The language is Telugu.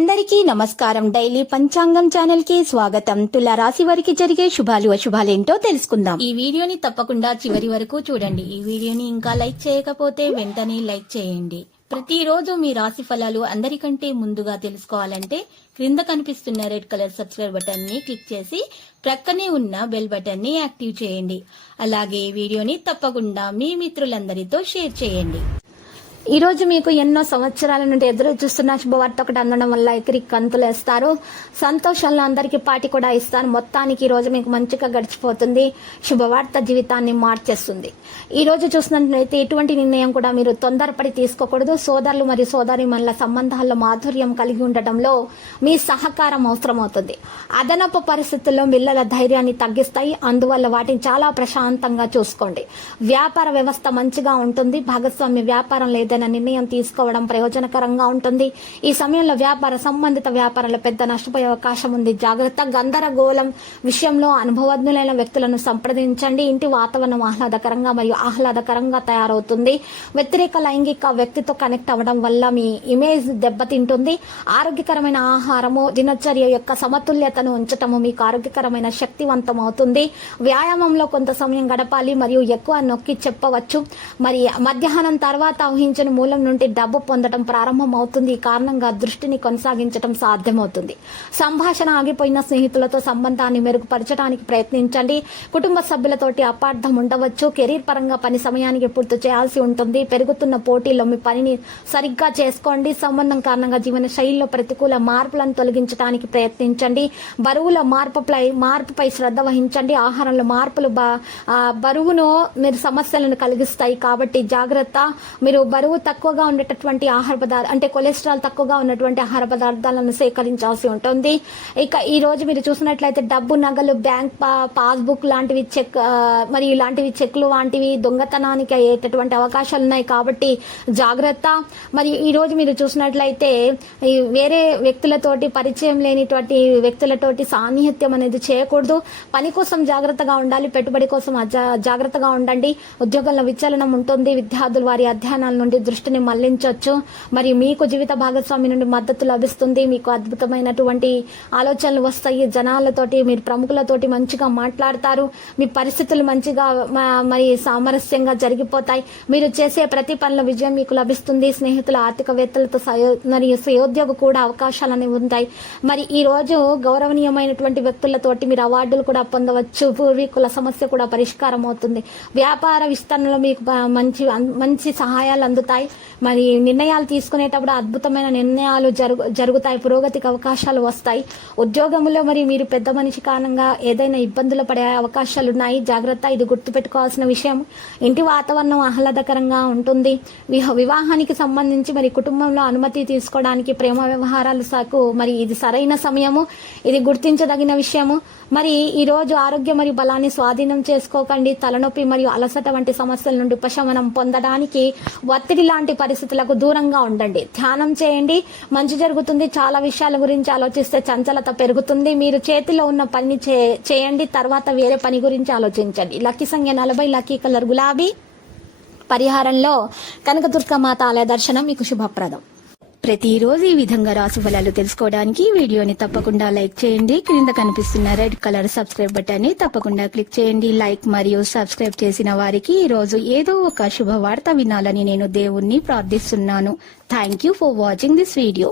అందరికీ నమస్కారం. డైలీ పంచాంగం ఛానల్ కి స్వాగతం. తుల రాశి వారికి జరిగే శుభాలు అశుభాలేంటో తెలుసుకుందాం. ఈ వీడియోని తప్పకుండా చివరి వరకు చూడండి. ఈ వీడియోని ఇంకా లైక్ చేయకపోతే వెంటనే లైక్ చేయండి. ప్రతిరోజు మీ రాశి ఫలాలు అందరికంటే ముందుగా తెలుసుకోవాలంటే క్రింద కనిపిస్తున్న రెడ్ కలర్ సబ్స్క్రైబ్ బటన్ ని క్లిక్ చేసి ప్రక్కనే ఉన్న బెల్ బటన్ ని యాక్టివ్ చేయండి. అలాగే ఈ వీడియోని తప్పకుండా మీ మిత్రులందరితో షేర్ చేయండి. ఈ రోజు మీకు ఎన్నో సంవత్సరాల నుండి ఎదురు చూస్తున్న శుభవార్త ఒకటి అందడం వల్ల ఎగిరి కంతులు వేస్తారు. సంతోషాలను అందరికీ పాటి కూడా ఇస్తారు. మొత్తానికి ఈ రోజు మీకు మంచిగా గడిచిపోతుంది. శుభవార్త జీవితాన్ని మార్చేస్తుంది. ఈ రోజు చూసినట్లయితే ఎటువంటి నిర్ణయం కూడా మీరు తొందరపడి తీసుకోకూడదు. సోదరులు మరియు సోదరీమణుల సంబంధాల్లో మాధుర్యం కలిగి ఉండటంలో మీ సహకారం అవసరమవుతుంది. అదనపు పరిస్థితుల్లో పిల్లల ధైర్యాన్ని తగ్గిస్తాయి. అందువల్ల వాటిని చాలా ప్రశాంతంగా చూసుకోండి. వ్యాపార వ్యవస్థ మంచిగా ఉంటుంది. భాగస్వామ్య వ్యాపారం లేదని నిర్ణయం తీసుకోవడం ప్రయోజనకరంగా ఉంటుంది. ఈ సమయంలో వ్యాపార సంబంధిత వ్యాపారాలు పెద్ద నష్టపోయే అవకాశం ఉంది. జాగ్రత్త. గందరగోళం విషయంలో అనుభవజ్ఞులైన వ్యక్తులను సంప్రదించండి. ఇంటి వాతావరణం ఆహ్లాదకరంగా మరియు ఆహ్లాదకరంగా తయారవుతుంది. వ్యతిరేక లైంగిక వ్యక్తితో కనెక్ట్ అవ్వడం వల్ల మీ ఇమేజ్ దెబ్బతింటుంది. ఆరోగ్యకరమైన ఆహారము, దినచర్య యొక్క సమతుల్యతను ఉంచటము మీకు ఆరోగ్యకరమైన శక్తివంతం అవుతుంది. వ్యాయామంలో కొంత సమయం గడపాలి మరియు ఎక్కువ నొక్కి చెప్పవచ్చు. మరి మధ్యాహ్నం తర్వాత ఊహించిన మూలం నుండి డబ్బు పొందడం ప్రారంభం అవుతుంది. ఈ కారణంగా దృష్టిని కొనసాగించడం సాధ్యమవుతుంది. సంభాషణ ఆగిపోయిన స్నేహితులతో సంబంధాన్ని మెరుగుపరచడానికి ప్రయత్నించండి. కుటుంబ సభ్యులతోటి అపార్థం ఉండవచ్చు. కెరీర్ పరంగా పని సమయానికి పూర్తి చేయాల్సి ఉంటుంది. పెరుగుతున్న పోటీలో మీ పనిని సరిగ్గా చేసుకోండి. సంబంధం కారణంగా జీవన శైలిలో ప్రతికూల మార్పులను తొలగించడానికి ప్రయత్నించండి. బరువుల మార్పుపై శ్రద్ధ వహించండి. ఆహారంలో మార్పులు బరువును మీరు సమస్యలను కలిగిస్తాయి కాబట్టి జాగ్రత్త. మీరు బరువు తక్కువగా ఉండేటటువంటి ఆహార పదార్థాలు అంటే కొలెస్ట్రాల్ తక్కువగా ఉన్నటువంటి ఆహార పదార్థాలను సేకరించాల్సి ఉంటుంది. ఇక ఈ రోజు మీరు చూసినట్లయితే డబ్బు, నగలు, బ్యాంక్ పాస్బుక్ లాంటివి మరియు ఇలాంటివి చెక్లు వంటివి దొంగతనానికి అయ్యేటటువంటి అవకాశాలు ఉన్నాయి కాబట్టి జాగ్రత్త. మరి ఈ రోజు మీరు చూసినట్లయితే వేరే వ్యక్తులతోటి పరిచయం లేనిటువంటి వ్యక్తులతోటి సాన్నిహిత్యం అనేది చేయకూడదు. పని కోసం జాగ్రత్తగా ఉండాలి. పెట్టుబడి కోసం జాగ్రత్తగా ఉండండి. ఉద్యోగంలో విచలనం ఉంటుంది. విద్యార్థులు వారి అధ్యయనాల నుండి దృష్టిని మళ్లించవచ్చు. మరి మీకు జీవిత భాగస్వామి నుండి మద్దతు లభిస్తుంది. మీకు అద్భుతమైనటువంటి ఆలోచనలు వస్తాయి. జనాలతోటి మీరు ప్రముఖులతోటి మంచిగా మాట్లాడతారు. మీ పరిస్థితులు మంచిగా మరి సామరస్యంగా జరిగిపోతాయి. మీరు చేసే ప్రతి పనిలో విజయం మీకు లభిస్తుంది. స్నేహితుల ఆర్థికవేత్తలతో మరియు సహోద్యోగ కూడా అవకాశాలు అనేవి ఉంటాయి. మరి ఈ రోజు గౌరవనీయమైనటువంటి వ్యక్తులతోటి మీరు అవార్డులు కూడా పొందవచ్చు. పూర్వీకుల సమస్య కూడా పరిష్కారం అవుతుంది. వ్యాపార విస్తరణలో మీకు మంచి సహాయాలు అందుతాయి. మరి నిర్ణయాలు తీసుకునేటప్పుడు అద్భుతమైన నిర్ణయాలు జరుగుతాయి. పురోగతికి అవకాశాలు వస్తాయి. ఉద్యోగంలో మరి మీరు పెద్ద మనిషి కారణంగా ఏదైనా ఇబ్బందులు పడే అవకాశాలు ఉన్నాయి. జాగ్రత్త. ఇది గుర్తుపెట్టుకోవాల్సిన విషయం. ఇంటి వాతావరణం ఆహ్లాదకరంగా ఉంటుంది. వివాహానికి సంబంధించి మరి కుటుంబంలో అనుమతి తీసుకోవడానికి ప్రేమ వ్యవహారాలు సాకు మరి ఇది సరైన సమయము. ఇది గుర్తించదగిన విషయము. మరి ఈ రోజు ఆరోగ్యం మరియు బలాన్ని స్వాధీనం చేసుకోకండి. తలనొప్పి మరియు అలసట వంటి సమస్యల నుండి ఉపశమనం పొందడానికి ఒత్తిడి లాంటి పరిస్థితులకు దూరంగా ఉండండి. ధ్యానం చేయండి. మంచి జరుగుతుంది. చాలా విషయాల గురించి ఆలోచిస్తే చంచలత పెరుగుతుంది. మీరు చేతిలో ఉన్న పని చేయండి. తర్వాత వేరే పని గురించి ఆలోచించండి. లక్కీ సంఖ్య 40. లక్కీ కలర్ గులాబీ. పరిహారంలో కనకదుర్గమాత ఆలయ దర్శనం మీకు శుభప్రదం. ప్రతిరోజు ఈ విధంగా రాశి ఫలాలు తెలుసుకోవడానికి వీడియోని తప్పకుండా లైక్ చేయండి. క్రింద కనిపిస్తున్న రెడ్ కలర్ సబ్స్క్రైబ్ బటన్ ని తప్పకుండా క్లిక్ చేయండి. లైక్ మరియు సబ్స్క్రైబ్ చేసిన వారికి ఈ రోజు ఏదో ఒక శుభవార్త వినాలని నేను దేవుణ్ణి ప్రార్థిస్తున్నాను. Thank you for watching this video.